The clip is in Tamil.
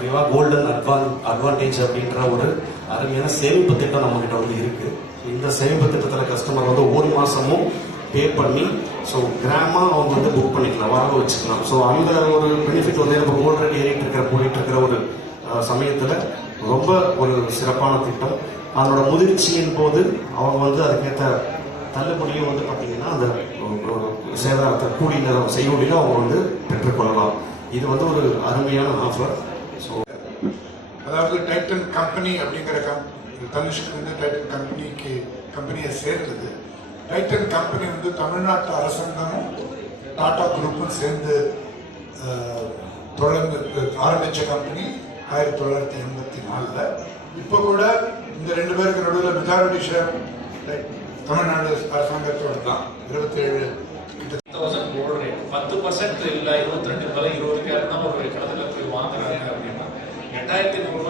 ஓகேவா, கோல்டன் அட்வான்டேஜ் அப்படின்ற ஒரு அருமையான சேமிப்பு திட்டம் நம்ம கிட்ட வந்து இருக்கு. இந்த சேமிப்பு திட்டத்தில் கஸ்டமர் வந்து ஒரு மாசமும் பே பண்ணி ஸோ கிராமா அவங்க வந்து புக் பண்ணிக்கலாம், வரவு வச்சுக்கலாம். ஸோ அந்த ஒரு பெனிஃபிட் வந்து இப்போ கோல்ட் ரேட் ஏறிட்டு போயிட்டு இருக்கிற ஒரு சமயத்தில் ரொம்ப ஒரு சிறப்பான திட்டம். அதனோட முதிர்ச்சியின் போது அவங்க வந்து அதுக்கேற்ற தள்ளுபடியும் வந்து பார்த்தீங்கன்னா அந்த சேதாரத்தை கூடிய செய்கூலியில் அவங்க வந்து பெற்றுக்கொள்ளலாம். இது வந்து ஒரு அருமையான ஆஃபர். ஸோ அதாவது டைட்டன் கம்பெனி அப்படிங்கிற தனுஷ்க்கு வந்து டைட்டன் கம்பெனியை சேர்ந்தது. டைட்டன் கம்பெனி வந்து தமிழ்நாட்டு அரசாங்கமும் டாடா குரூப்பும் சேர்ந்து தொடர்ந்து ஆரம்பித்த கம்பெனி 1984. இப்போ கூட இந்த ரெண்டு பேருக்கு நடுவில் மெஜாரிட்டி ஷேர் தமிழ்நாடு அரசாங்கத்தோட தான் 27 10% இல்லை 22 20 கேரட் தான் ஒரு கடத்துல போய் வாங்குறாங்க அப்படின்னா 8100